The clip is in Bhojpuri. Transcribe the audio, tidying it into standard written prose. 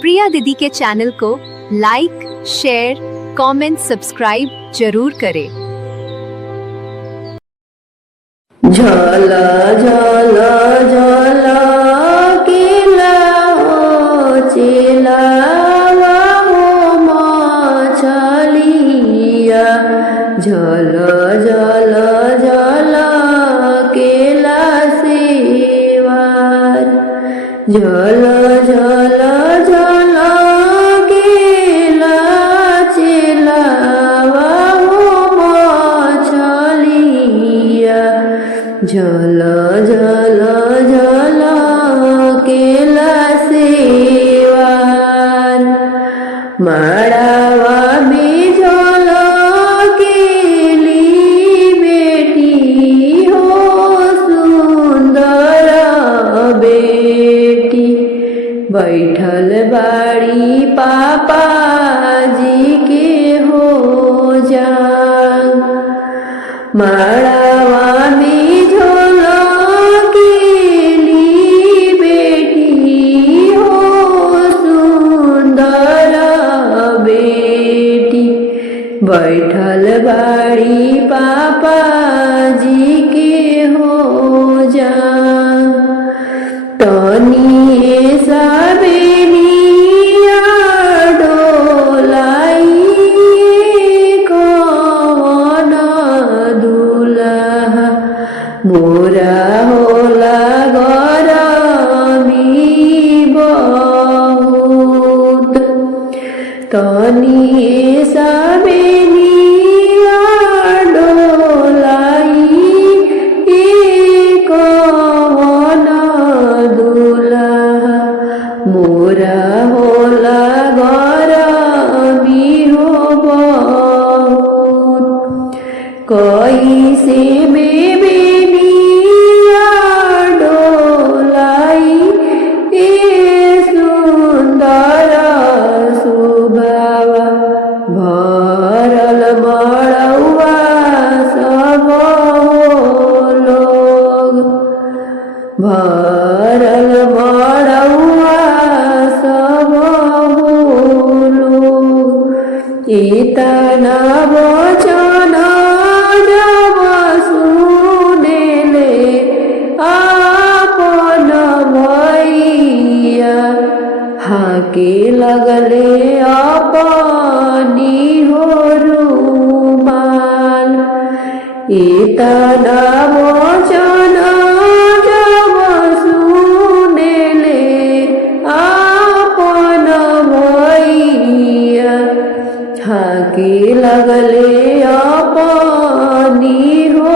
प्रिया दीदी के चैनल को लाइक, शेयर, कमेंट, सब्सक्राइब जरूर करें। झला झला झला केला हो चेला हो मछलिया झल झल झल केला सेवार झल झल झल केला चेला हो मछलिया झल झल झल केला सेवार माड़ावा में झल केली बेटी हो सुंदर बेटी बैठल बाड़ी पापा जी के हो जान माड़ावा में झोल केली बेटी हो सुंदर बेटी बैठल बाड़ी पापा जी के हो जान तनिए साबेनिया डोलाई कवन दुल्हा मोरा होला गरमी बहुत तनिए साबेनिया डोलाई कवन दुल्हा मोरा होला गरमी हो बहुत कैसे बेनिया डोलाई ए सुंदर सुबावा भरल मड़ौआ सब लोग भरल मड़ौआ सब लोग इतना वचन जब सुनेले आपन भैया हाके लगले अपनी हो रुमाल इतना वचन जब सुनेले आपन भैया हाके लगले अपनी हो